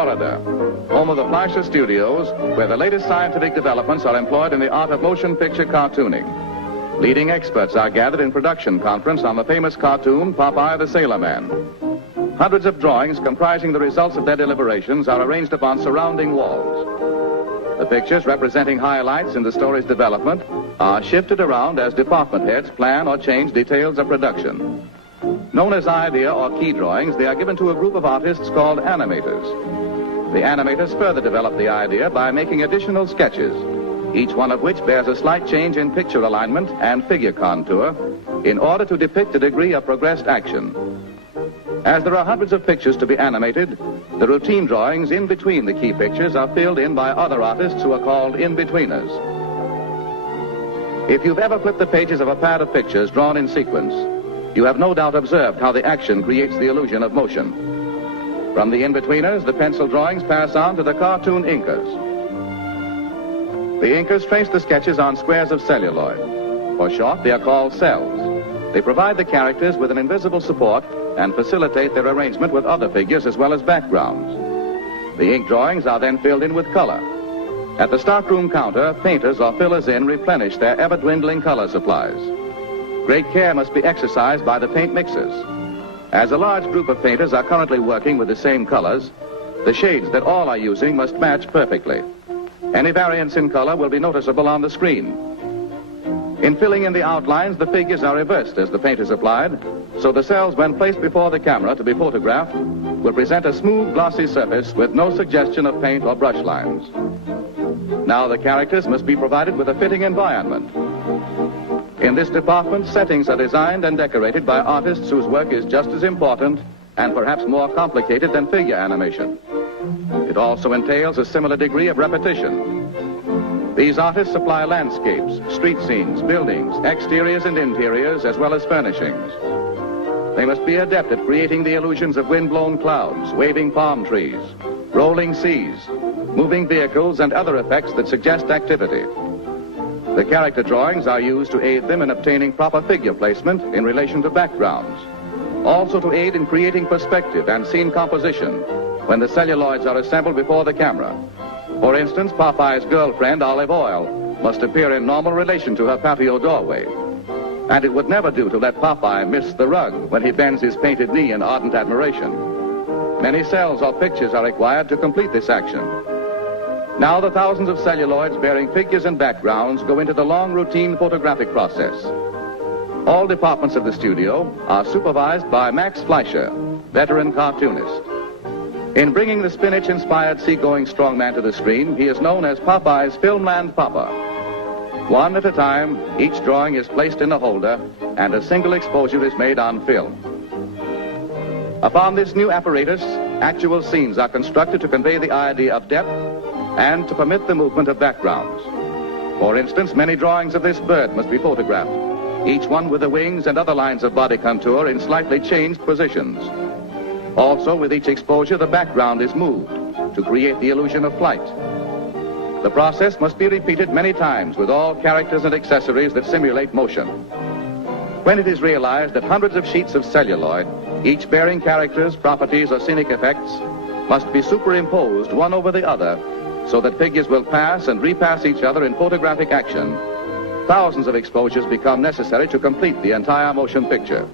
Florida, home of the Fleischer Studios, where the latest scientific developments are employed in the art of motion picture cartooning. Leading experts are gathered in production conference on the famous cartoon, Popeye the Sailor Man. Hundreds of drawings comprising the results of their deliberations are arranged upon surrounding walls. The pictures representing highlights in the story's development are shifted around as department heads plan or change details of production. Known as idea or key drawings, they are given to a group of artists called animators. The animators further develop the idea by making additional sketches, each one of which bears a slight change in picture alignment and figure contour in order to depict a degree of progressed action. As there are hundreds of pictures to be animated, the routine drawings in between the key pictures are filled in by other artists who are called in-betweeners. If you've ever flipped the pages of a pad of pictures drawn in sequence, you have no doubt observed how the action creates the illusion of motion. From the in-betweeners, the pencil drawings pass on to the cartoon inkers. The inkers trace the sketches on squares of celluloid. For short, they are called Cels. They provide the characters with an invisible support and facilitate their arrangement with other figures as well as backgrounds. The ink drawings are then filled in with color. At the stockroom counter, painters or fillers in replenish their ever-dwindling color supplies. Great care must be exercised by the paint mixers. As a large group of painters are currently working with the same colors, the shades that all are using must match perfectly. Any variance in color will be noticeable on the screen. In filling in the outlines, the figures are reversed as the paint is applied, so the cells, when placed before the camera to be photographed, will present a smooth, glossy surface with no suggestion of paint or brush lines. Now the characters must be provided with a fitting environment. In this department, settings are designed and decorated by artists whose work is just as important and perhaps more complicated than figure animation. It also entails a similar degree of repetition. These artists supply landscapes, street scenes, buildings, exteriors and interiors, as well as furnishings. They must be adept at creating the illusions of wind-blown clouds, waving palm trees, rolling seas, moving vehicles, and other effects that suggest activity. The character drawings are used to aid them in obtaining proper figure placement in relation to backgrounds, also to aid in creating perspective and scene composition when the celluloids are assembled before the camera. For instance, Popeye's girlfriend, Olive Oil, must appear in normal relation to her patio doorway. And it would never do to let Popeye miss the rug when he bends his painted knee in ardent admiration. Many cells or pictures are required to complete this action. Now the thousands of celluloids bearing figures and backgrounds go into the long routine photographic process. All departments of the studio are supervised by Max Fleischer, veteran cartoonist. In bringing the spinach-inspired seagoing strongman to the screen, he is known as Popeye's Filmland Papa. One at a time, each drawing is placed in a holder, and a single exposure is made on film. Upon this new apparatus, actual scenes are constructed to convey the idea of depth and to permit the movement of backgrounds. For instance, many drawings of this bird must be photographed, each one with the wings and other lines of body contour in slightly changed positions. Also, with each exposure, the background is moved to create the illusion of flight. The process must be repeated many times with all characters and accessories that simulate motion. When it is realized that hundreds of sheets of celluloid, each bearing characters, properties, or scenic effects, must be superimposed one over the other so that figures will pass and repass each other in photographic action, thousands of exposures become necessary to complete the entire motion picture.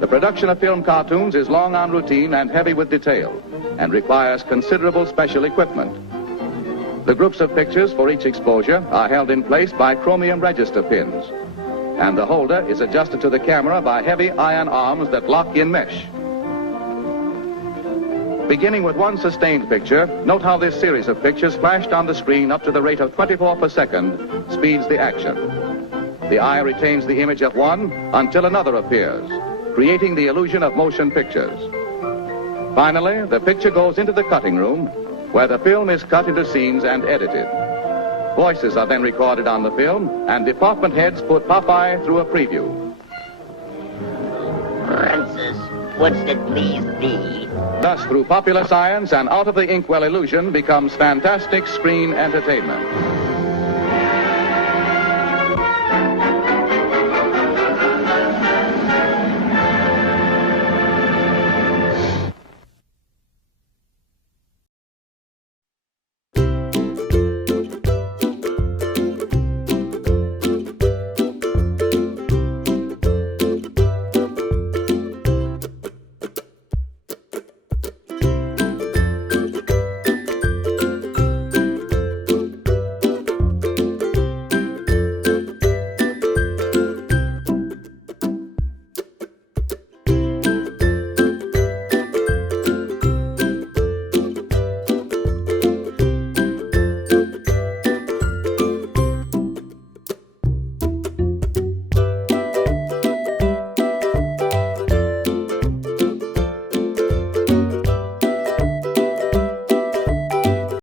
The production of film cartoons is long on routine and heavy with detail, and requires considerable special equipment. The groups of pictures for each exposure are held in place by chromium register pins, and the holder is adjusted to the camera by heavy iron arms that lock in mesh. Beginning with one sustained picture, note how this series of pictures flashed on the screen up to the rate of 24 per second speeds the action. The eye retains the image of one until another appears, creating the illusion of motion pictures. Finally, the picture goes into the cutting room, where the film is cut into scenes and edited. Voices are then recorded on the film, and department heads put Popeye through a preview. Francis, what's it please thee? Thus, through popular science and out of the inkwell illusion becomes fantastic screen entertainment.